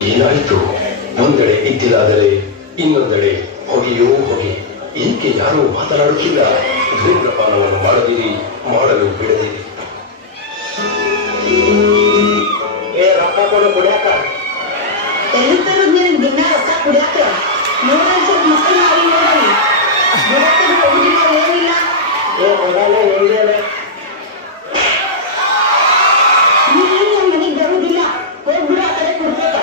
ಏನಾಯಿತು? ಒಂದೆಡೆ ಇದ್ದಿಲಾದರೆ ಇನ್ನೊಂದೆಡೆ ಹೊಗೆಯೋ ಹೊಗೆ. ಏಕೆ ಯಾರೂ ಮಾತನಾಡುತ್ತಿಲ್ಲ? ಧೂಮ್ರಪಾನವನ್ನು ಮಾಡದಿರಿ, ಮಾಡಲು ಬಿಡದಿರಿ. ರೊಕ್ಕ ಕೊಡು ಕುಡಿಯಾಕ. ಎಲ್ಲಿ ತರೋದು ನಿನಗೆ ದಿನ ರೊಕ್ಕ ಕುಡಿಯಾಕ? ನೋಡಲ್ ಸ್ವಲ್ಪ ಮಕ್ಕಳು ಮಾಡಿ ನೋಡಲಿ. ಬಿಡಕ್ಕೆ ಹೋಗುದಿಲ್ಲ, ಏನಿಲ್ಲ. ಕೊಡಲ್ಲ ಏನಿಲ್ಲ. ನೀನು ನಮ್ಮ ಮನೆಗೆ ಬರುವುದಿಲ್ಲ, ಹೋಗ್ಬಿಡು, ಆ ಕಡೆ ಕೊಡ್ಬೇಕ.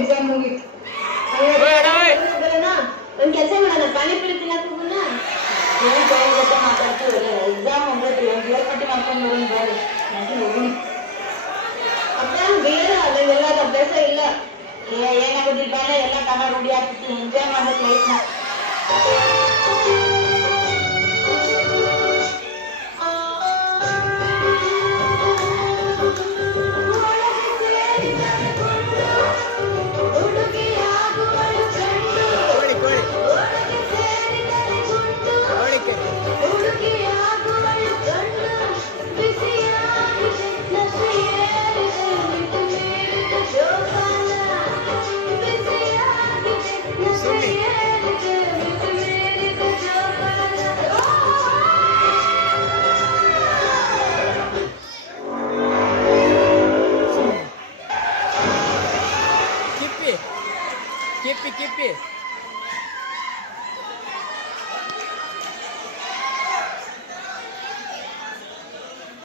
ಎಕ್ಸಾಮ್ ಮುಗಿತು. ಒಂದ್ ಕೆಲಸ ಮಾಡೋಣ, ಪಾನಿಪುರಿ ತಿನ್ನಕ್ ಹೋಗೋಣ. ಏನ್ ಕಾಯಿ ಜೊತೆ ಮಾತಾಡ್ತೀವಲ್ಲ, ಎಕ್ಸಾಮ್ ಹೋಗ್ಬೇಕು, ಒಂದ್ ಗಿಡ ಪಟ್ಟಿ ಮಾಡ್ಕೊಂಡು ಬರೋಣ ಬಾರಿ, ಹೋಗೋಣ. ಅಪ್ಪ ಬೇರೆ ಅಲ್ಲೆಲ್ಲ ಅಭ್ಯಾಸ ಇಲ್ಲ. ಏನಾಗೋದಿಲ್ಲ, ಎಲ್ಲ ಕನ್ನಡ ರೂಢಿ ಆಗ್ತಿತ್ತು, ಎಂಜಾಯ್ ಮಾಡ್ಬೇಕು ಲೈಫ್ನ.